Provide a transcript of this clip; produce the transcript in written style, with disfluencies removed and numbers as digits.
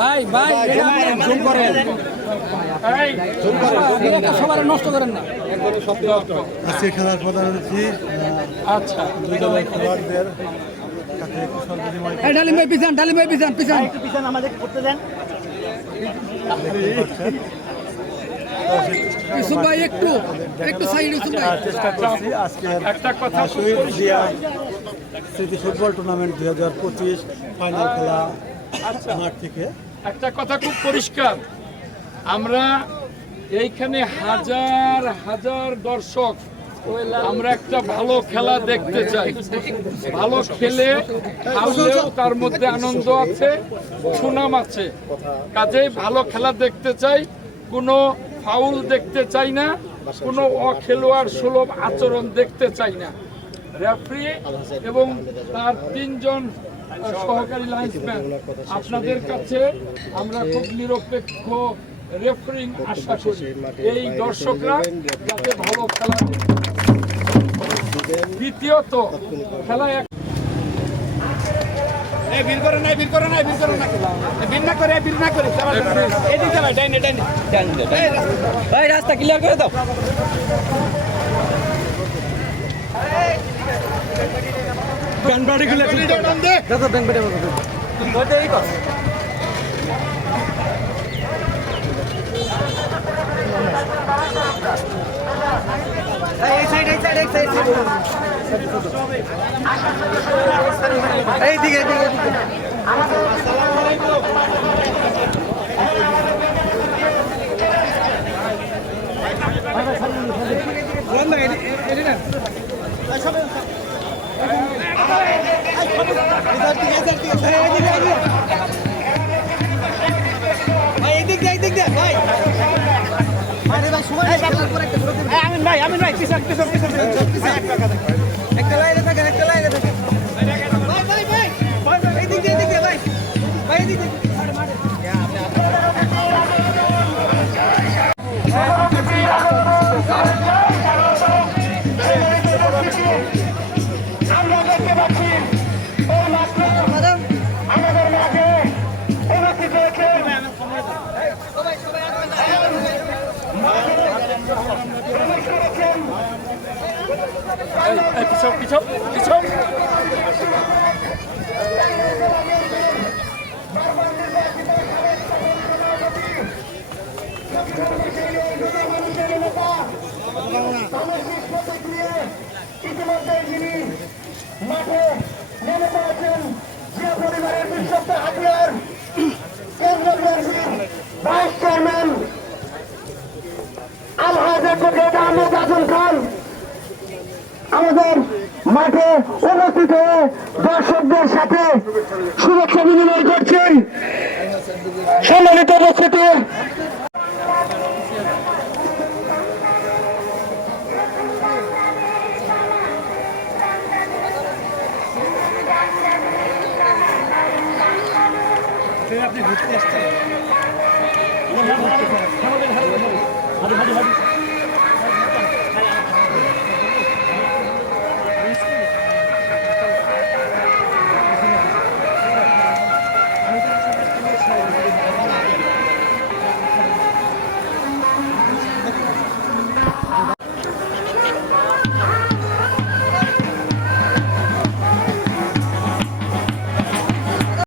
ভাই ভাই জুম করেন, সবার নষ্ট করেন না। আজকে খেলার প্রধান অতিথি আচ্ছা দুই দলের খেলোয়াড়দের কাছে একটু সর্বনিম্ন ডালিম ভাই পিছান, ডালিম ভাই পিছান, পিছান একটু পিছন আমাদের করতে দেন। ইউসুফ ভাই একটু একটু সাইড, ইউসুফ ভাই চেষ্টা করছি আজকের একটা কথা খুব শহীদ জিয়া পরিষ্কার, স্মৃতি ফুটবল টুর্নামেন্ট 2025 ফাইনাল খেলা মাঠ থেকে। একটা কথা খুব পরিষ্কার, আমরা এইখানে হাজার হাজার দর্শক, আমরা একটা ভালো খেলা দেখতে চাই। ভালো খেলে হারলেও তার মধ্যে আনন্দ আছে, সুনাম আছে। কাজেই ভালো খেলা দেখতে চাই, কোনো ফাউল দেখতে চাই না, কোনো অখেলোয়াড় সুলভ আচরণ দেখতে চাই না। রেফারি এবং তার 3 জন সহকারী লাইন্সম্যান, আপনাদের কাছে আমরা খুব নিরপেক্ষ রেফারিং আশা করি। এই দর্শকরা যাতে ভালো খেলা। দ্বিতীয়ত খেলা রাস্তা ক্লিয়ার করে দাও। আমিন ভাই পিছন পিছন পিছন একটা লাইনে থাকেন, একটা লাইনে থাকেন। ভাই ভাই ভাই ভাই এদিক দিয়ে ভাই ভাই এদিক দিয়ে আমরা দেখতে পাচ্ছি আমাদের মাঝে উপস্থিত হয়েছে পিছন পিছন পিছন ইতিমধ্যে যিনি মাঠে নেমে পড়েছেন জিয়া পরিবারের বিশ্বস্ত হাতিয়ার কেন্দ্রীয় বিএনপির ভাইস চেয়ারম্যান আলহাজ অ্যাডভোকেট আহমেদ আজম খান আমাদের মাঠে উপস্থিত হয়ে দর্শকদের সাথে শুভেচ্ছা বিনিময় করছেন। সম্মানিত উপস্থিতি, আপনি ঘুরতে আসছেন।